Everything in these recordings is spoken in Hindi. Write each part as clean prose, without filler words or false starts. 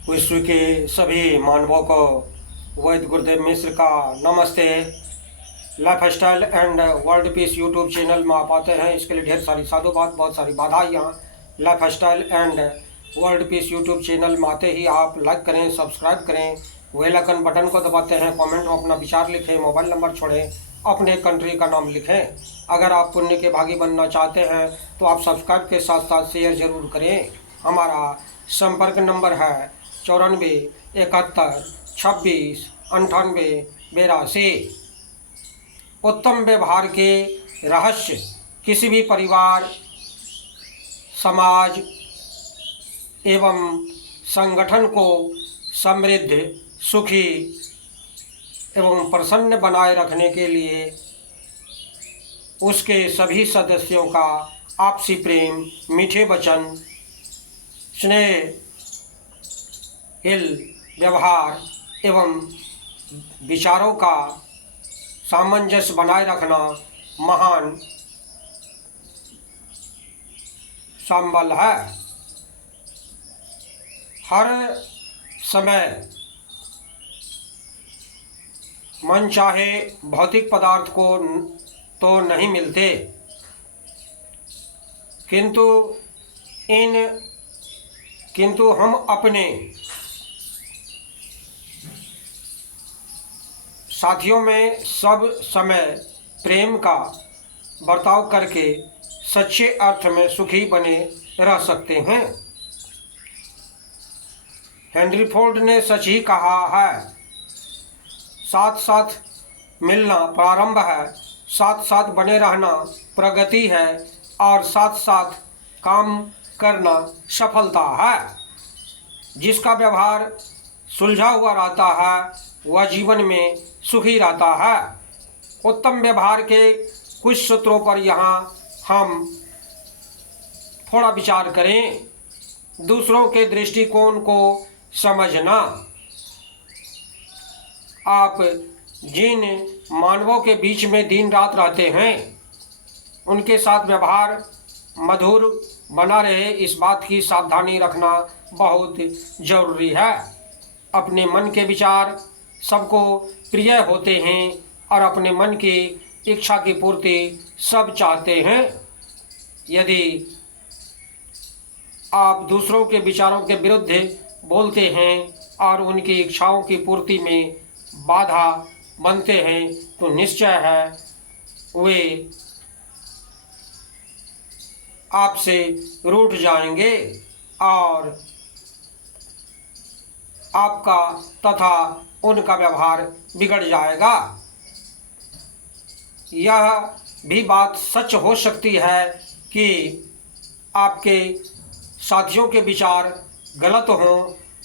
विश्व के सभी मानवों को वैद्य गुरुदेव मिश्र का नमस्ते। Life style and world peace YouTube channel में आप आते हैं, इसके लिए ढेर सारी साधुवाद, बहुत सारी बधाइयाँ। Life style and world peace YouTube channel में आते ही आप लाइक करें, सब्सक्राइब करें, बेल आइकन बटन को दबाते हैं, कमेंट में अपना विचार लिखें, मोबाइल नंबर छोड़ें, अपने कंट्री का नाम लिखें। अगर आप पुण्य के भागी बनना चाहते हैं तो आप सब्सक्राइब के साथ साथ शेयर जरूर करें। हमारा संपर्क नंबर है 94 71 26 98 82। उत्तम व्यवहार के रहस्य किसी भी परिवार, समाज एवं संगठन को समृद्ध, सुखी एवं प्रसन्न बनाए रखने के लिए उसके सभी सदस्यों का आपसी प्रेम, मीठे वचन, स्नेह, हिल व्यवहार एवं विचारों का सामंजस्य बनाए रखना महान संबल है। हर समय मन चाहे भौतिक पदार्थ को तो नहीं मिलते, किंतु हम अपने साथियों में सब समय प्रेम का बर्ताव करके सच्चे अर्थ में सुखी बने रह सकते हैं। हेनरी फोर्ड ने सच ही कहा है, साथ साथ मिलना प्रारंभ है, साथ साथ बने रहना प्रगति है और साथ साथ काम करना सफलता है। जिसका व्यवहार सुलझा हुआ रहता है वह जीवन में सुखी रहता है। उत्तम व्यवहार के कुछ सूत्रों पर यहाँ हम थोड़ा विचार करें। दूसरों के दृष्टिकोण को समझना। आप जिन मानवों के बीच में दिन रात रहते हैं उनके साथ व्यवहार मधुर बना रहे, इस बात की सावधानी रखना बहुत जरूरी है। अपने मन के विचार सबको प्रिय होते हैं और अपने मन की इच्छा की पूर्ति सब चाहते हैं। यदि आप दूसरों के विचारों के विरुद्ध बोलते हैं और उनकी इच्छाओं की पूर्ति में बाधा बनते हैं तो निश्चय है वे आपसे रूठ जाएंगे और आपका तथा उनका व्यवहार बिगड़ जाएगा। यह भी बात सच हो सकती है कि आपके साथियों के विचार गलत हों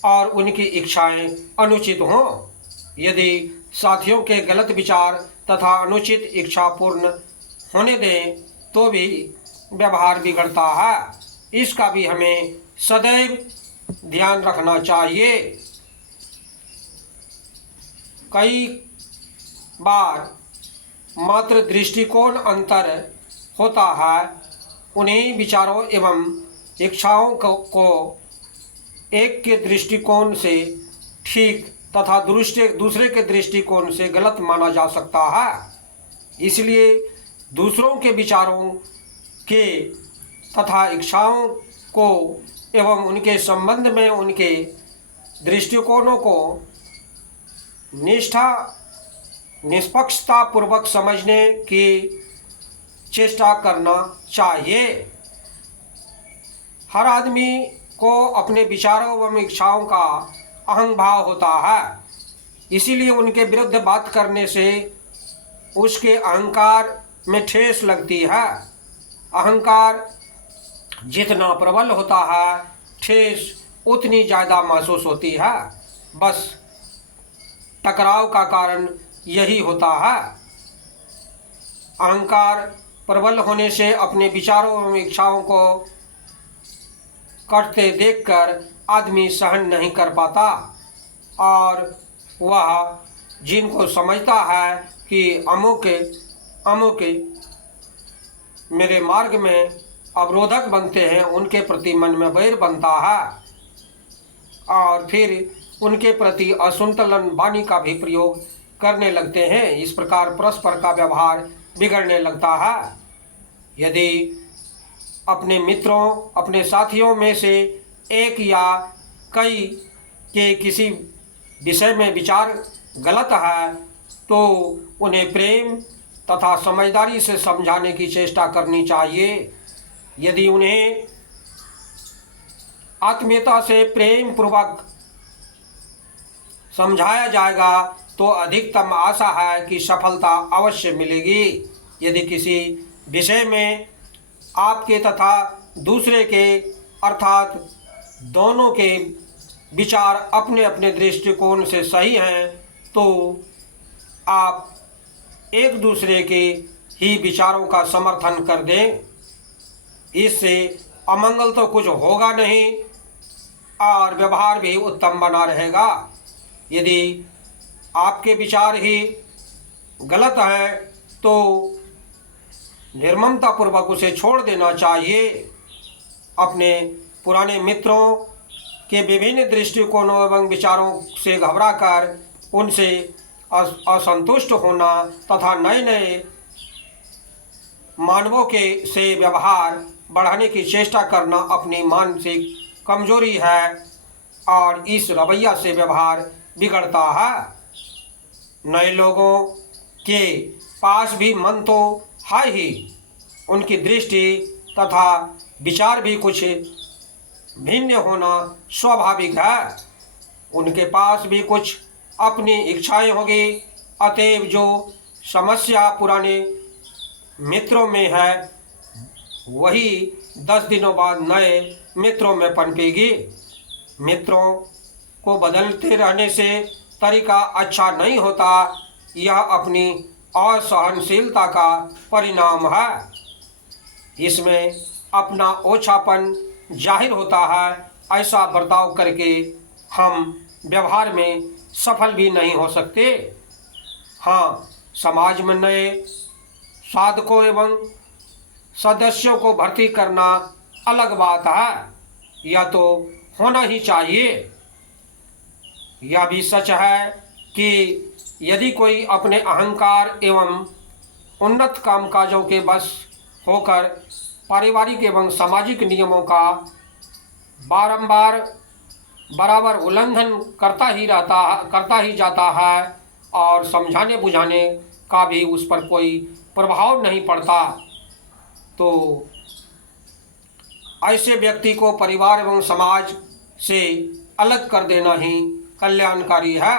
और उनकी इच्छाएं अनुचित हों। यदि साथियों के गलत विचार तथा अनुचित इच्छा पूर्ण होने दें तो भी व्यवहार बिगड़ता है। इसका भी हमें सदैव ध्यान रखना चाहिए। कई बार मात्र दृष्टिकोण अंतर होता है, उन्हीं विचारों एवं इच्छाओं को एक के दृष्टिकोण से ठीक तथा दूसरे के दृष्टिकोण से गलत माना जा सकता है। इसलिए दूसरों के विचारों के तथा इच्छाओं को एवं उनके संबंध में उनके दृष्टिकोणों को निष्पक्षता पूर्वक समझने की चेष्टा करना चाहिए। हर आदमी को अपने विचारों एवं इच्छाओं का अहंभाव होता है, इसीलिए उनके विरुद्ध बात करने से उसके अहंकार में ठेस लगती है। अहंकार जितना प्रबल होता है ठेस उतनी ज़्यादा महसूस होती है। बस टकराव का कारण यही होता है। अहंकार प्रबल होने से अपने विचारों एवं इच्छाओं को करते देखकर आदमी सहन नहीं कर पाता और वह जिनको समझता है कि अमुक मेरे मार्ग में अवरोधक बनते हैं, उनके प्रति मन में वैर बनता है और फिर उनके प्रति असंतुलन वाणी का भी प्रयोग करने लगते हैं। इस प्रकार परस्पर का व्यवहार बिगड़ने लगता है। यदि अपने मित्रों, अपने साथियों में से एक या कई के किसी विषय में विचार गलत है तो उन्हें प्रेम तथा समझदारी से समझाने की चेष्टा करनी चाहिए। यदि उन्हें आत्मीयता से प्रेम पूर्वक समझाया जाएगा तो अधिकतम आशा है कि सफलता अवश्य मिलेगी। यदि किसी विषय में आपके तथा दूसरे के अर्थात दोनों के विचार अपने अपने दृष्टिकोण से सही हैं तो आप एक दूसरे के ही विचारों का समर्थन कर दें। इससे अमंगल तो कुछ होगा नहीं और व्यवहार भी उत्तम बना रहेगा। यदि आपके विचार ही गलत हैं तो निर्ममतापूर्वक उसे छोड़ देना चाहिए। अपने पुराने मित्रों के विभिन्न दृष्टिकोणों एवं विचारों से घबराकर उनसे असंतुष्ट होना तथा नए नए मानवों के से व्यवहार बढ़ाने की चेष्टा करना अपनी मानसिक कमजोरी है और इस रवैया से व्यवहार बिगड़ता है। नए लोगों के पास भी मन तो है ही, उनकी दृष्टि तथा विचार भी कुछ भिन्न होना स्वाभाविक है। उनके पास भी कुछ अपनी इच्छाएं होगी। अतएव जो समस्या पुराने मित्रों में है वही 10 दिनों बाद नए मित्रों में पनपेगी। मित्रों को बदलते रहने से तरीका अच्छा नहीं होता, यह अपनी असहनशीलता का परिणाम है। इसमें अपना ओछापन जाहिर होता है। ऐसा बर्ताव करके हम व्यवहार में सफल भी नहीं हो सकते। हाँ, समाज में नए साधकों एवं सदस्यों को भर्ती करना अलग बात है, यह तो होना ही चाहिए। यह भी सच है कि यदि कोई अपने अहंकार एवं उन्नत कामकाजों के बस होकर पारिवारिक एवं सामाजिक नियमों का बारंबार बराबर उल्लंघन करता ही जाता है और समझाने बुझाने का भी उस पर कोई प्रभाव नहीं पड़ता, तो ऐसे व्यक्ति को परिवार एवं समाज से अलग कर देना ही कल्याणकारी है।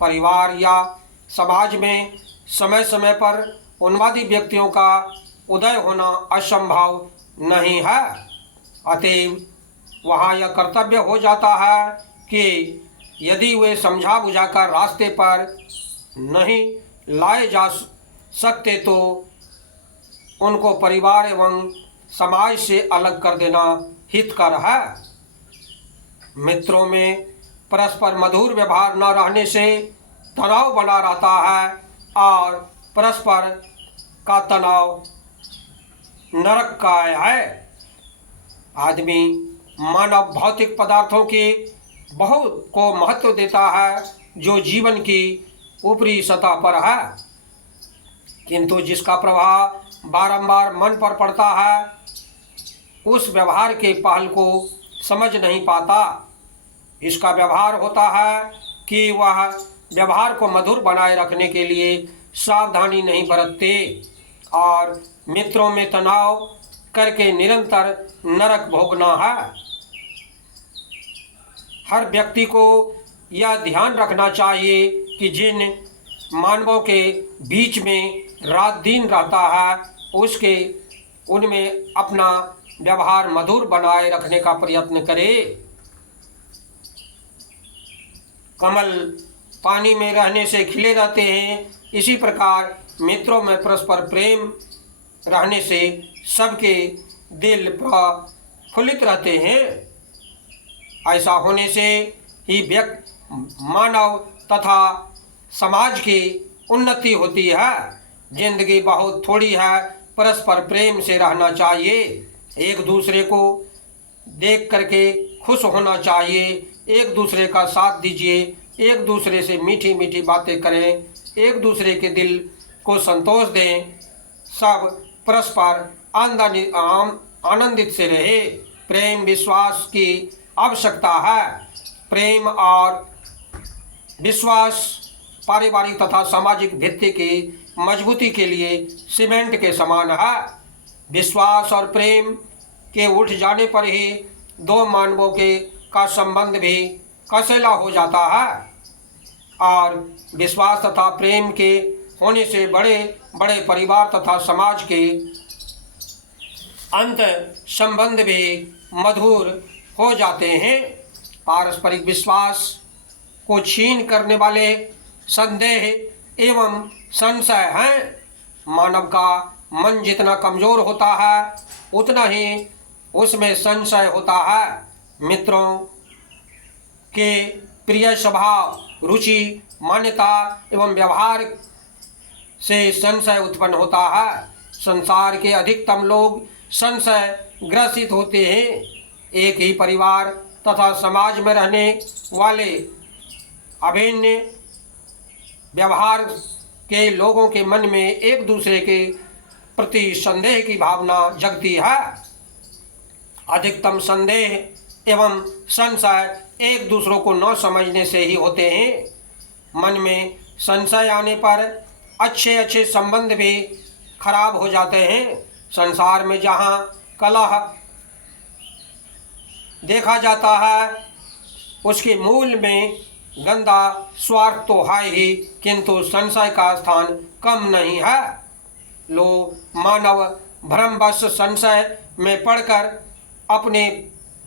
परिवार या समाज में समय समय पर उन्मादी व्यक्तियों का उदय होना असंभव नहीं है। अतएव वहाँ यह कर्तव्य हो जाता है कि यदि वे समझा बुझाकर रास्ते पर नहीं लाए जा सकते तो उनको परिवार एवं समाज से अलग कर देना हितकर है। मित्रों में परस्पर मधुर व्यवहार न रहने से तनाव बना रहता है और परस्पर का तनाव नरक का है। आदमी मानव भौतिक पदार्थों के बहुत को महत्व देता है जो जीवन की ऊपरी सतह पर है, किंतु जिसका प्रभाव बारंबार मन पर पड़ता है उस व्यवहार के पहल को समझ नहीं पाता। इसका व्यवहार होता है कि वह व्यवहार को मधुर बनाए रखने के लिए सावधानी नहीं बरतते और मित्रों में तनाव करके निरंतर नरक भोगना है। हर व्यक्ति को यह ध्यान रखना चाहिए कि जिन मानवों के बीच में रात दिन रहता है उसके उनमें अपना व्यवहार मधुर बनाए रखने का प्रयत्न करे। कमल पानी में रहने से खिले रहते हैं, इसी प्रकार मित्रों में परस्पर प्रेम रहने से सबके दिल प्रफुल्लित रहते हैं। ऐसा होने से ही मानव तथा समाज की उन्नति होती है। जिंदगी बहुत थोड़ी है, परस्पर प्रेम से रहना चाहिए। एक दूसरे को देख करके खुश होना चाहिए, एक दूसरे का साथ दीजिए, एक दूसरे से मीठी मीठी बातें करें, एक दूसरे के दिल को संतोष दें, सब परस्पर आनंदित से रहे। प्रेम विश्वास की आवश्यकता है। प्रेम और विश्वास पारिवारिक तथा सामाजिक भित्ति की मजबूती के लिए सीमेंट के समान है। विश्वास और प्रेम के उठ जाने पर ही दो मानवों का संबंध भी कसैला हो जाता है, और विश्वास तथा प्रेम के होने से बड़े बड़े परिवार तथा समाज के अंत संबंध भी मधुर हो जाते हैं। पारस्परिक विश्वास को छीन करने वाले संदेह एवं संशय हैं। मानव का मन जितना कमजोर होता है उतना ही उसमें संशय होता है। मित्रों के प्रिय स्वभाव, रुचि, मान्यता एवं व्यवहार से संशय उत्पन्न होता है। संसार के अधिकतम लोग संशय ग्रसित होते हैं। एक ही परिवार तथा समाज में रहने वाले अभिन्न व्यवहार के लोगों के मन में एक दूसरे के प्रति संदेह की भावना जगती है। अधिकतम संदेह एवं संशय एक दूसरों को न समझने से ही होते हैं। मन में संशय आने पर अच्छे अच्छे संबंध भी खराब हो जाते हैं। संसार में जहाँ कलह देखा जाता है उसके मूल में गंदा स्वार्थ तो है ही, किंतु संशय का स्थान कम नहीं है। लोग मानव भ्रमवश संशय में पड़कर अपने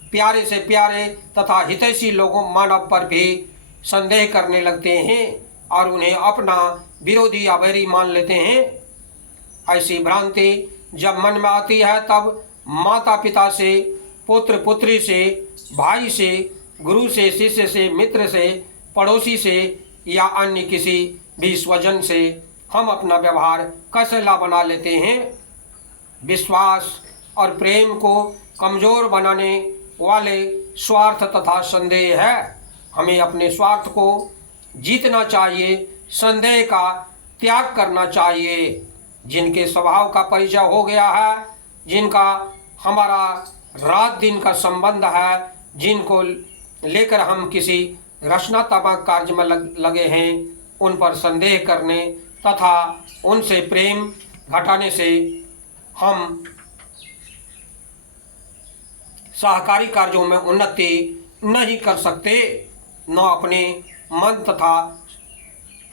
प्यारे से प्यारे तथा हितैषी लोगों मानव पर भी संदेह करने लगते हैं और उन्हें अपना विरोधी या बैरी मान लेते हैं। ऐसी भ्रांति जब मन में आती है तब माता पिता से, पुत्र पुत्री से, भाई से, गुरु से, शिष्य से, मित्र से, पड़ोसी से या अन्य किसी भी स्वजन से हम अपना व्यवहार कसैला बना लेते हैं। विश्वास और प्रेम को कमज़ोर बनाने वाले स्वार्थ तथा संदेह है। हमें अपने स्वार्थ को जीतना चाहिए, संदेह का त्याग करना चाहिए। जिनके स्वभाव का परिचय हो गया है, जिनका हमारा रात दिन का संबंध है, जिनको लेकर हम किसी रचनात्मक कार्य में लगे हैं, उन पर संदेह करने तथा उनसे प्रेम घटाने से हम सहकारी कार्यों में उन्नति नहीं कर सकते, न अपने मन तथा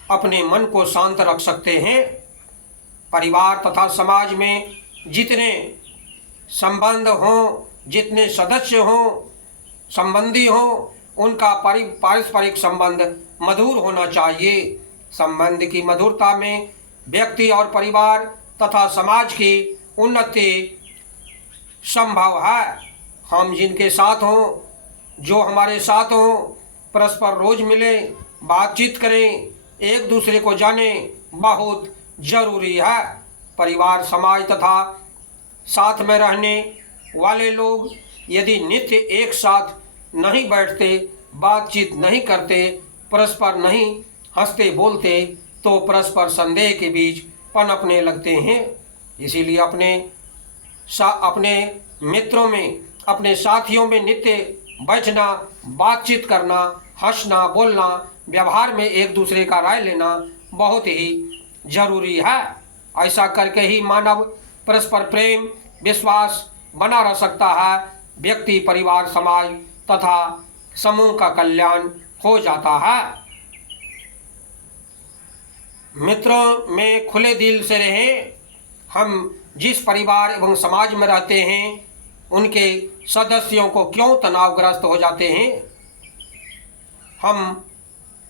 अपने मन को शांत रख सकते हैं। परिवार तथा समाज में जितने संबंध हों, जितने सदस्य हों, संबंधी हों, उनका पारस्परिक संबंध मधुर होना चाहिए। संबंध की मधुरता में व्यक्ति और परिवार तथा समाज की उन्नति संभव है। हम जिनके साथ हों, जो हमारे साथ हों, परस्पर रोज मिलें, बातचीत करें, एक दूसरे को जानें, बहुत जरूरी है। परिवार, समाज तथा साथ में रहने वाले लोग यदि नित्य एक साथ नहीं बैठते, बातचीत नहीं करते, परस्पर नहीं हंसते बोलते, तो परस्पर संदेह के बीच पनपने लगते हैं। इसीलिए अपने मित्रों में, अपने साथियों में नित्य बैठना, बातचीत करना, हंसना, बोलना, व्यवहार में एक दूसरे का राय लेना बहुत ही जरूरी है। ऐसा करके ही मानव परस्पर प्रेम, विश्वास बना रह सकता है। व्यक्ति, परिवार, समाज तथा समूह का कल्याण हो जाता है। मित्रों में खुले दिल से रहें। हम जिस परिवार एवं समाज में रहते हैं उनके सदस्यों को क्यों तनावग्रस्त हो जाते हैं, हम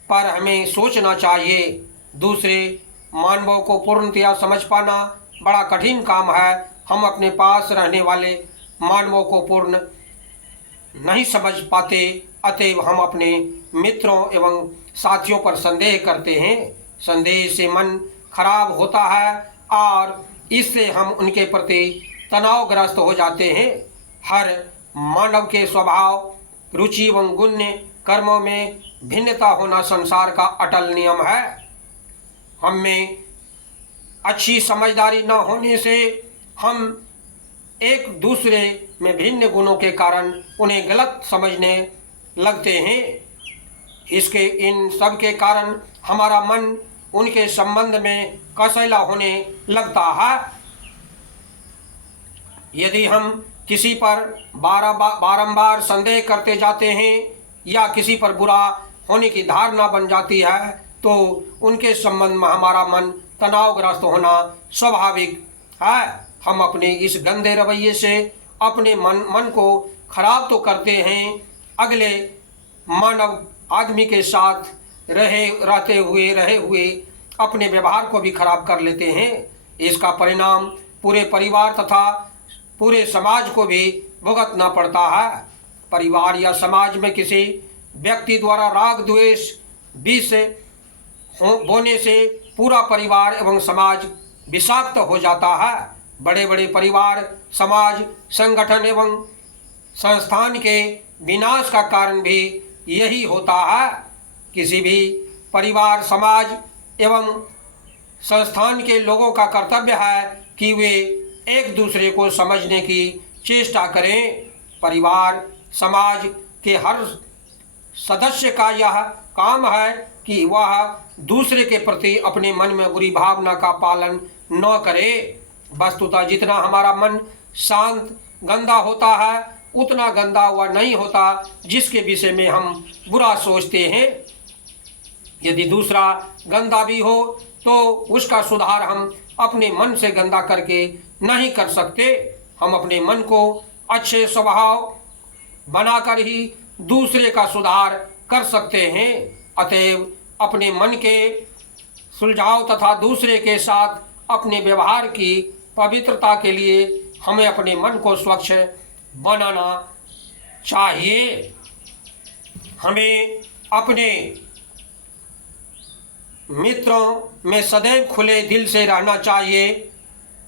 पर हमें सोचना चाहिए। दूसरे मानवों को पूर्णतया समझ पाना बड़ा कठिन काम है। हम अपने पास रहने वाले मानवों को पूर्ण नहीं समझ पाते, अतएव हम अपने मित्रों एवं साथियों पर संदेह करते हैं। संदेह से मन खराब होता है और इससे हम उनके प्रति तनावग्रस्त हो जाते हैं। हर मानव के स्वभाव, रुचि एवं गुण कर्मों में भिन्नता होना संसार का अटल नियम है। हम में अच्छी समझदारी न होने से हम एक दूसरे में भिन्न गुणों के कारण उन्हें गलत समझने लगते हैं। इसके इन सब के कारण हमारा मन उनके संबंध में कसैला होने लगता है। यदि हम किसी पर बारंबार संदेह करते जाते हैं या किसी पर बुरा होने की धारणा बन जाती है तो उनके संबंध में हमारा मन तनावग्रस्त होना स्वाभाविक है। हम अपने इस गंदे रवैये से अपने मन को खराब तो करते हैं, अगले मानव आदमी के साथ रहे हुए अपने व्यवहार को भी खराब कर लेते हैं। इसका परिणाम पूरे परिवार तथा पूरे समाज को भी भुगतना पड़ता है। परिवार या समाज में किसी व्यक्ति द्वारा राग द्वेष बीज बोने से पूरा परिवार एवं समाज विषाक्त हो जाता है। बड़े बड़े परिवार, समाज, संगठन एवं संस्थान के विनाश का कारण भी यही होता है। किसी भी परिवार, समाज एवं संस्थान के लोगों का कर्तव्य है कि वे एक दूसरे को समझने की चेष्टा करें। परिवार, समाज के हर सदस्य का यह काम है कि वह दूसरे के प्रति अपने मन में बुरी भावना का पालन न करे। वस्तुतः जितना हमारा मन शांत गंदा होता है उतना गंदा वह नहीं होता जिसके विषय में हम बुरा सोचते हैं। यदि दूसरा गंदा भी हो तो उसका सुधार हम अपने मन से गंदा करके नहीं कर सकते। हम अपने मन को अच्छे स्वभाव बनाकर ही दूसरे का सुधार कर सकते हैं। अतएव अपने मन के सुलझाव तथा दूसरे के साथ अपने व्यवहार की पवित्रता के लिए हमें अपने मन को स्वच्छ बनाना चाहिए। हमें अपने मित्रों में सदैव खुले दिल से रहना चाहिए।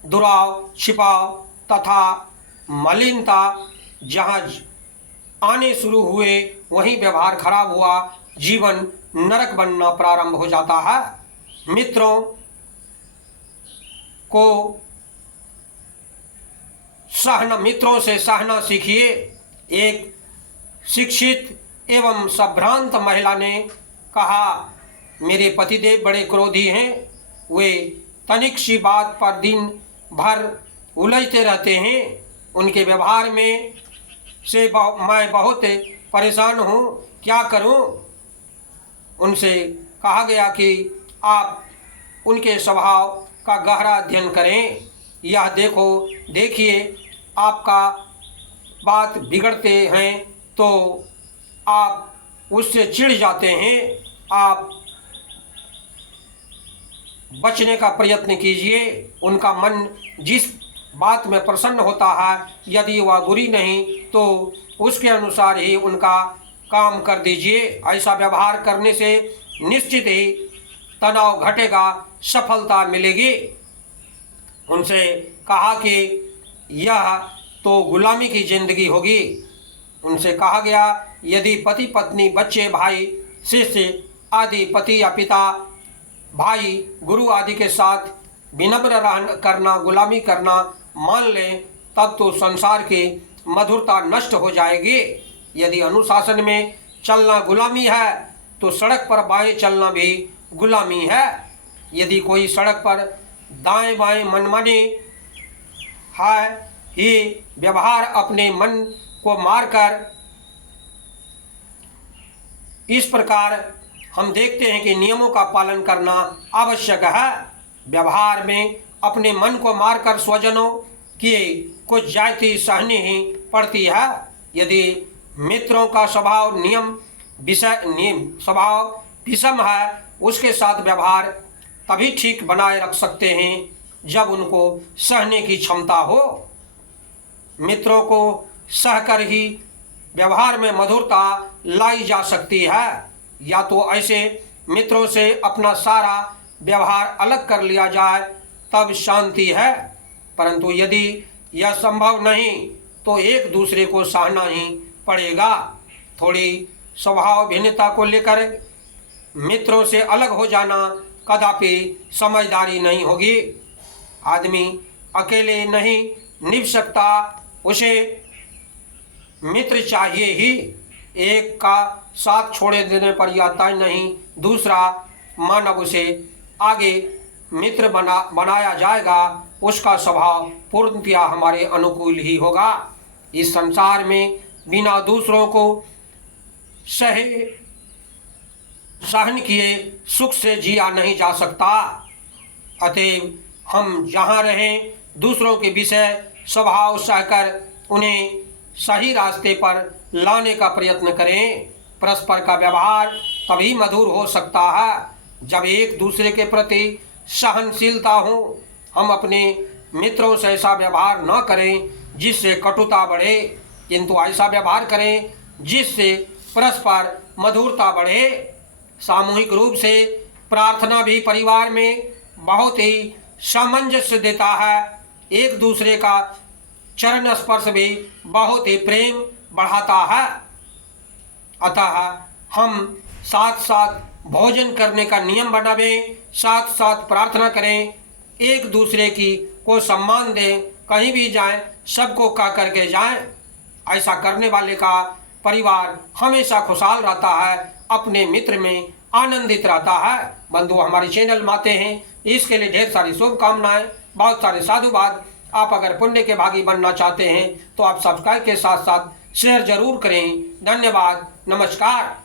दुराव, छिपाव तथा मलिनता जहाँ आने शुरू हुए वहीं व्यवहार खराब हुआ, जीवन नरक बनना प्रारंभ हो जाता है। मित्रों से सहना सीखिए। एक शिक्षित एवं संभ्रांत महिला ने कहा, मेरे पतिदेव बड़े क्रोधी हैं, वे तनिक सी बात पर दिन भर उलझते रहते हैं। उनके व्यवहार में से मैं बहुत परेशान हूँ, क्या करूँ? उनसे कहा गया कि आप उनके स्वभाव का गहरा अध्ययन करें। यह देखिए आपका बात बिगड़ते हैं तो आप उससे चिढ़ जाते हैं। आप बचने का प्रयत्न कीजिए। उनका मन जिस बात में प्रसन्न होता है यदि वह बुरी नहीं तो उसके अनुसार ही उनका काम कर दीजिए। ऐसा व्यवहार करने से निश्चित ही तनाव घटेगा, सफलता मिलेगी। उनसे कहा कि यह तो गुलामी की जिंदगी होगी। उनसे कहा गया, यदि पति पत्नी, बच्चे, भाई, शिष्य आदि, पति या पिता, भाई, गुरु आदि के साथ विनम्र करना, गुलामी करना मान लें तब तो संसार की मधुरता नष्ट हो जाएगी। यदि अनुशासन में चलना गुलामी है तो सड़क पर बाएं चलना भी गुलामी है। यदि कोई सड़क पर दाएं बाएं मनमानी है ही व्यवहार अपने मन को मारकर, इस प्रकार हम देखते हैं कि नियमों का पालन करना आवश्यक है। व्यवहार में अपने मन को मारकर स्वजनों की कुछ जाति सहनी ही पड़ती है। यदि मित्रों का स्वभाव स्वभाव विषम है, उसके साथ व्यवहार तभी ठीक बनाए रख सकते हैं जब उनको सहने की क्षमता हो। मित्रों को सहकर ही व्यवहार में मधुरता लाई जा सकती है। या तो ऐसे मित्रों से अपना सारा व्यवहार अलग कर लिया जाए तब शांति है, परंतु यदि यह संभव नहीं तो एक दूसरे को सहना ही पड़ेगा। थोड़ी स्वभाव भिन्नता को लेकर मित्रों से अलग हो जाना कदापि समझदारी नहीं होगी। आदमी अकेले नहीं निभ सकता, उसे मित्र चाहिए ही। एक का साथ छोड़े देने पर यह तय नहीं दूसरा मानव उसे आगे मित्र बनाया जाएगा, उसका स्वभाव पूर्णतया हमारे अनुकूल ही होगा। इस संसार में बिना दूसरों को सहन किए सुख से जिया नहीं जा सकता। अतएव हम जहाँ रहें दूसरों के विषय स्वभाव सहकर उन्हें सही रास्ते पर लाने का प्रयत्न करें। परस्पर का व्यवहार तभी मधुर हो सकता है जब एक दूसरे के प्रति सहनशीलता हो। हम अपने मित्रों से ऐसा व्यवहार न करें जिससे कटुता बढ़े, किंतु ऐसा व्यवहार करें जिससे परस्पर मधुरता बढ़े। सामूहिक रूप से प्रार्थना भी परिवार में बहुत ही सामंजस्य देता है। एक दूसरे का चरण स्पर्श भी बहुत ही प्रेम बढ़ाता है। अतः हम साथ साथ भोजन करने का नियम बनावें, साथ साथ प्रार्थना करें, एक दूसरे की को सम्मान दें, कहीं भी जाएं सबको कह करके जाएं। ऐसा करने वाले का परिवार हमेशा खुशहाल रहता है, अपने मित्र में आनंदित रहता है। बंधु हमारे चैनल में आते हैं, इसके लिए ढेर सारी शुभकामनाएं, बहुत सारे साधुवाद। आप अगर पुण्य के भागी बनना चाहते हैं तो आप सब्सक्राइब के साथ साथ शेयर जरूर करें। धन्यवाद, नमस्कार।